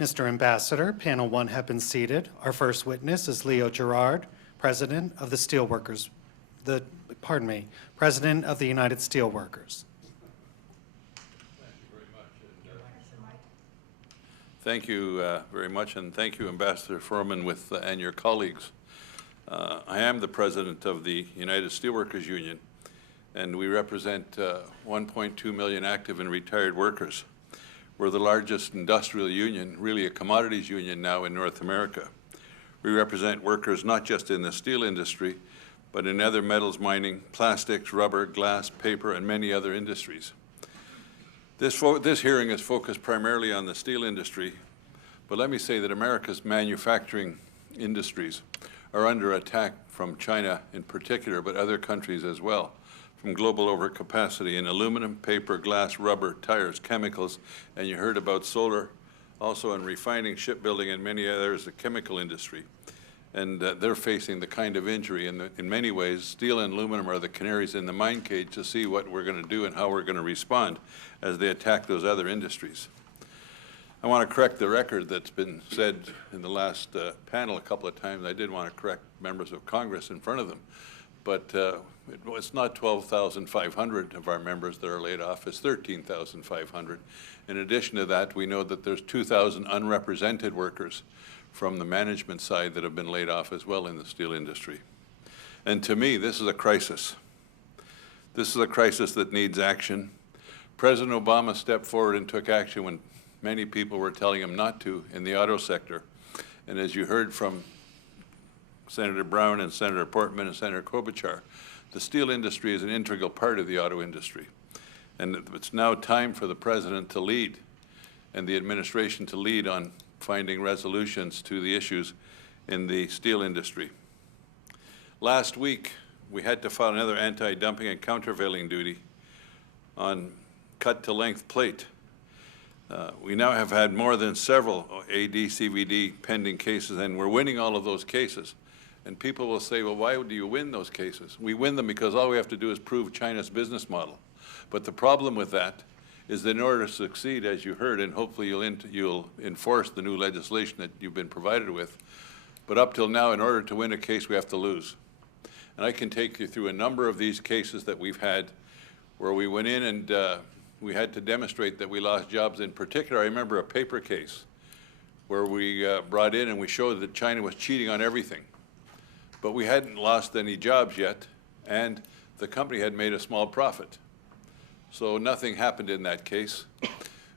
Mr. Ambassador, panel one have been seated. Our first witness is Gerard, President of the President of the United Steelworkers. Thank you very much, and thank you, Ambassador Furman, and your colleagues. I am the President of the United Steelworkers Union, and we represent 1.2 million active and retired workers. We're the largest industrial union, really a commodities union now in North America. We represent workers not just in the steel industry, but in other metals mining, plastics, rubber, glass, paper, and many other industries. This hearing is focused primarily on the steel industry, but let me say that America's manufacturing industries are under attack from China in particular, but other countries as well, from global overcapacity in aluminum, paper, glass, rubber, tires, chemicals, and you heard about solar, also in refining, shipbuilding, and many others, the chemical industry. And they're facing the kind of injury, and in many ways, steel and aluminum are the canaries in the mine cage to see what we're going to do and how we're going to respond as they attack those other industries. I want to correct the record that's been said in the last panel a couple of times. I did want to correct members of Congress in front of them, but it's not 12,500 of our members that are laid off, it's 13,500. In addition to that, we know that there's 2,000 unrepresented workers from the management side that have been laid off as well in the steel industry. And to me, this is a crisis. This is a crisis that needs action. President Obama stepped forward and took action when many people were telling him not to in the auto sector. And as you heard from Senator Brown and Senator Portman and Senator Klobuchar, the steel industry is an integral part of the auto industry. And it's now time for the President to lead and the administration to lead on finding resolutions to the issues in the steel industry. Last week, we had to file another anti-dumping and countervailing duty on cut-to-length plate. We now have had more than several AD/CVD pending cases, and we're winning all of those cases. And people will say, well, why do you win those cases? We win them because all we have to do is prove China's business model. But the problem with that is that in order to succeed, as you heard, and hopefully you'll enforce the new legislation that you've been provided with, but up till now, in order to win a case, we have to lose. And I can take you through a number of these cases that we've had where we went in and we had to demonstrate that we lost jobs. In particular, I remember a paper case where we brought in and we showed that China was cheating on everything. But we hadn't lost any jobs yet, and the company had made a small profit. So nothing happened in that case.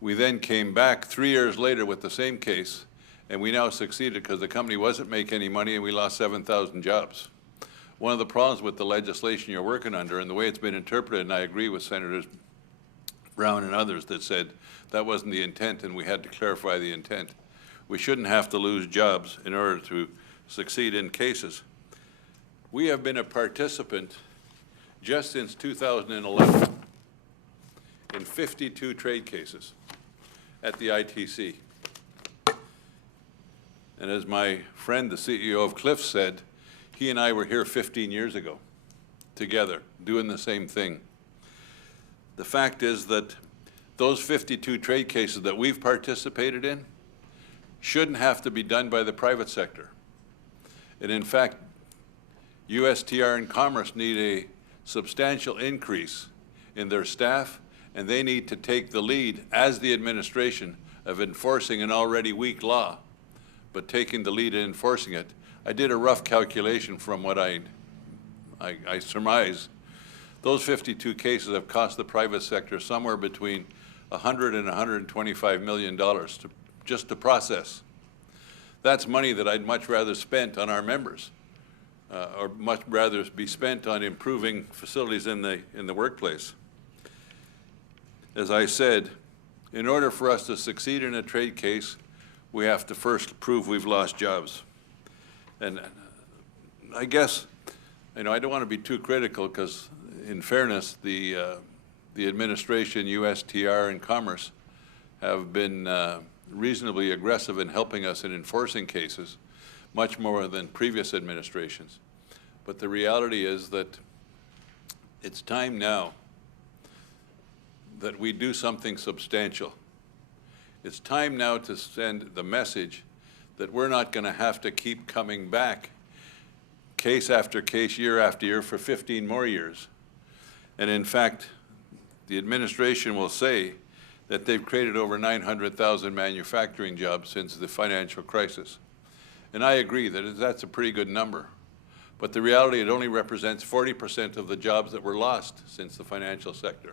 We then came back 3 years later with the same case, and we now succeeded because the company wasn't making any money and we lost 7,000 jobs. One of the problems with the legislation you're working under and the way it's been interpreted, and I agree with Senators Brown and others that said that wasn't the intent and we had to clarify the intent. We shouldn't have to lose jobs in order to succeed in cases. We have been a participant just since 2011 in 52 trade cases at the ITC. And as my friend, the CEO of Cliff said, he and I were here 15 years ago together doing the same thing. The fact is that those 52 trade cases that we've participated in shouldn't have to be done by the private sector. And in fact, USTR and Commerce need a substantial increase in their staff, and they need to take the lead as the administration of enforcing an already weak law, but taking the lead in enforcing it. I did a rough calculation from what I surmise. Those 52 cases have cost the private sector somewhere between $100 and $125 million just to process. That's money that I'd much rather spent on our members. Or much rather be spent on improving facilities in the workplace. As I said, in order for us to succeed in a trade case, we have to first prove we've lost jobs. And I guess, I don't want to be too critical because, in fairness, the administration, USTR, and Commerce have been reasonably aggressive in helping us in enforcing cases, much more than previous administrations. But the reality is that it's time now that we do something substantial It's time now to send the message that we're not going to have to keep coming back case after case, year after year for 15 more years. And in fact, the administration will say that they've created over 900,000 manufacturing jobs since the financial crisis. And I agree that that's a pretty good number. But the reality, it only represents 40% of the jobs that were lost since the financial sector.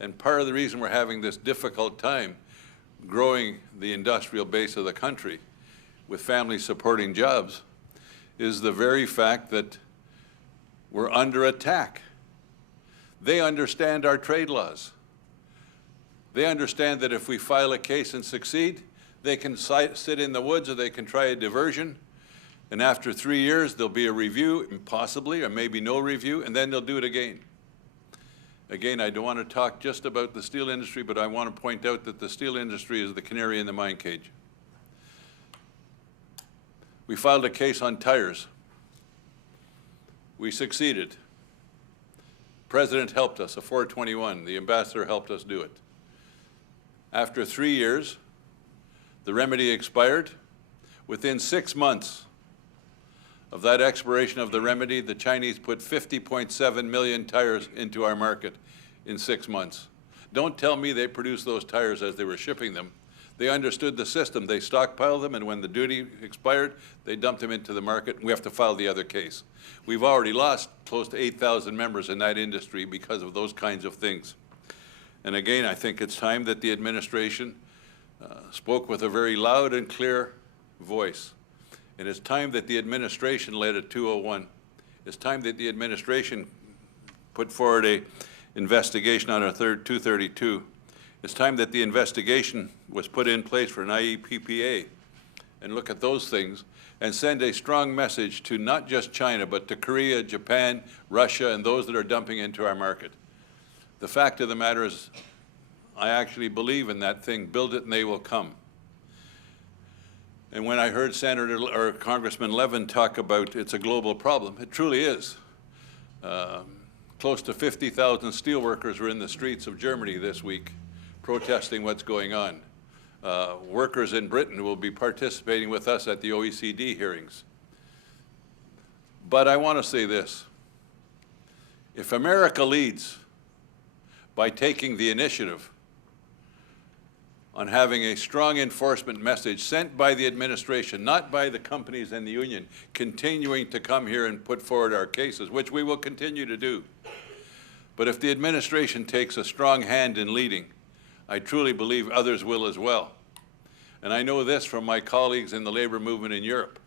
And part of the reason we're having this difficult time growing the industrial base of the country with families supporting jobs is the very fact that we're under attack. They understand our trade laws. They understand that if we file a case and succeed, they can sit in the woods or they can try a diversion. And after 3 years, there'll be a review, possibly, or maybe no review, and then they'll do it again. Again, I don't want to talk just about the steel industry, but I want to point out that the steel industry is the canary in the mine cage. We filed a case on tires. We succeeded. The President helped us, a 421. The ambassador helped us do it. After 3 years, the remedy expired. Within 6 months of that expiration of the remedy, the Chinese put 50.7 million tires into our market in 6 months. Don't tell me they produced those tires as they were shipping them. They understood the system. They stockpiled them, and when the duty expired, they dumped them into the market, and we have to file the other case. We've already lost close to 8,000 members in that industry because of those kinds of things. And again, I think it's time that the administration spoke with a very loud and clear voice. And it's time that the administration led a 201. It's time that the administration put forward an investigation on our 232. It's time that the investigation was put in place for an IEPPA and look at those things and send a strong message to not just China, but to Korea, Japan, Russia, and those that are dumping into our market. The fact of the matter is, I actually believe in that thing, build it and they will come. And when I heard Congressman Levin talk about it's a global problem, it truly is. Close to 50,000 steelworkers were in the streets of Germany this week protesting what's going on. Workers in Britain will be participating with us at the OECD hearings. But I want to say this. If America leads by taking the initiative on having a strong enforcement message sent by the administration, not by the companies and the union, continuing to come here and put forward our cases, which we will continue to do. But if the administration takes a strong hand in leading, I truly believe others will as well. And I know this from my colleagues in the labor movement in Europe.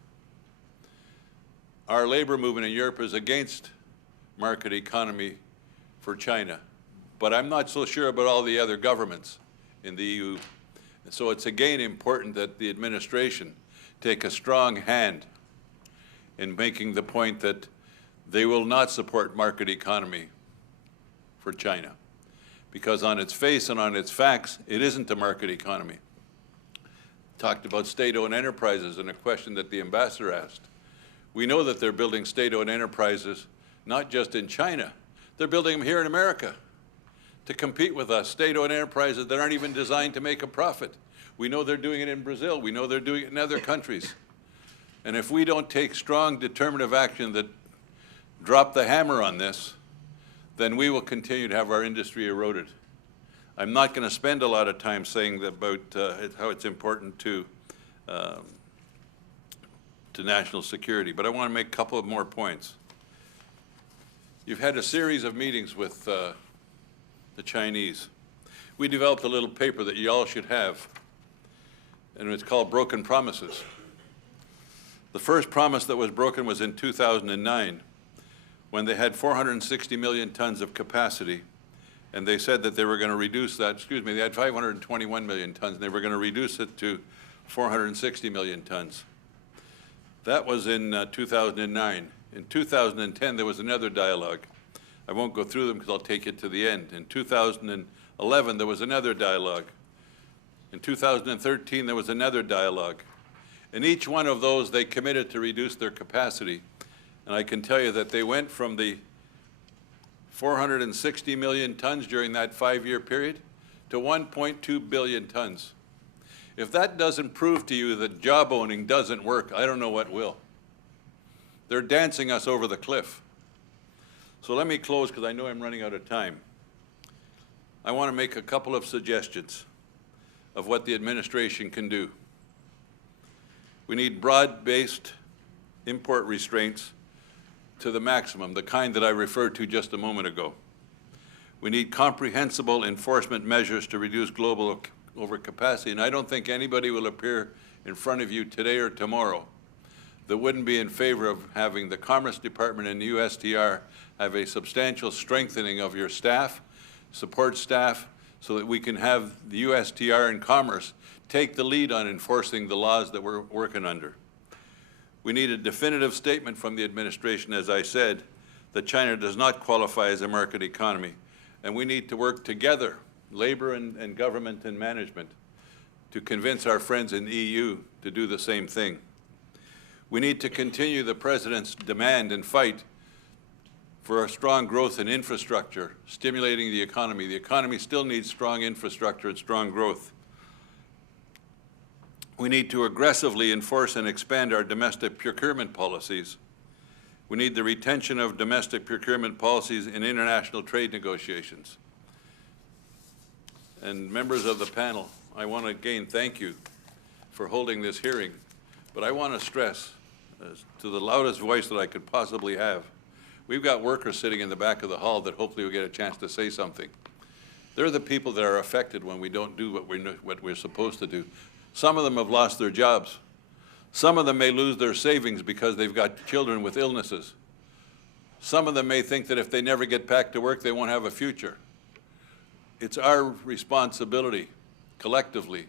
Our labor movement in Europe is against market economy for China. But I'm not so sure about all the other governments in the EU. And so it's again important that the administration take a strong hand in making the point that they will not support market economy for China. Because on its face and on its facts, it isn't a market economy. Talked about state-owned enterprises and a question that the ambassador asked. We know that they're building state-owned enterprises not just in China, they're building them here in America to compete with us, state-owned enterprises that aren't even designed to make a profit. We know they're doing it in Brazil. We know they're doing it in other countries. And if we don't take strong, determinative action that drop the hammer on this, then we will continue to have our industry eroded. I'm not going to spend a lot of time saying about how it's important to national security, but I want to make a couple of more points. You've had a series of meetings with the Chinese. We developed a little paper that you all should have, and it's called Broken Promises. The first promise that was broken was in 2009, when they had 460 million tons of capacity, and they said that they were going to reduce that, they had 521 million tons, and they were going to reduce it to 460 million tons. That was in 2009. In 2010, there was another dialogue. I won't go through them because I'll take it to the end. In 2011, there was another dialogue. In 2013, there was another dialogue. In each one of those, they committed to reduce their capacity. And I can tell you that they went from the 460 million tons during that 5-year period to 1.2 billion tons. If that doesn't prove to you that job owning doesn't work, I don't know what will. They're dancing us over the cliff. So let me close because I know I'm running out of time. I want to make a couple of suggestions of what the administration can do. We need broad-based import restraints to the maximum, the kind that I referred to just a moment ago. We need comprehensible enforcement measures to reduce global overcapacity, and I don't think anybody will appear in front of you today or tomorrow that wouldn't be in favor of having the Commerce Department and the USTR have a substantial strengthening of your staff, support staff, so that we can have the USTR and Commerce take the lead on enforcing the laws that we're working under. We need a definitive statement from the administration, as I said, that China does not qualify as a market economy. And we need to work together, labor and government and management, to convince our friends in the EU to do the same thing. We need to continue the President's demand and fight for a strong growth in infrastructure, stimulating the economy. The economy still needs strong infrastructure and strong growth. We need to aggressively enforce and expand our domestic procurement policies. We need the retention of domestic procurement policies in international trade negotiations. And members of the panel, I want to again thank you for holding this hearing, but I want to stress to the loudest voice that I could possibly have, we've got workers sitting in the back of the hall that hopefully will get a chance to say something. They're the people that are affected when we don't do what we're supposed to do. Some of them have lost their jobs. Some of them may lose their savings because they've got children with illnesses. Some of them may think that if they never get back to work, they won't have a future. It's our responsibility, collectively,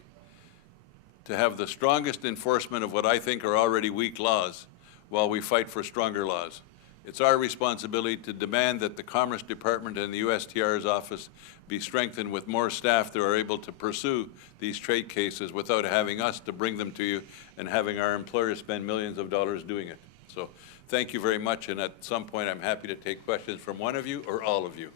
to have the strongest enforcement of what I think are already weak laws while we fight for stronger laws. It's our responsibility to demand that the Commerce Department and the USTR's office be strengthened with more staff that are able to pursue these trade cases without having us to bring them to you and having our employers spend millions of dollars doing it. So thank you very much, and at some point I'm happy to take questions from one of you or all of you.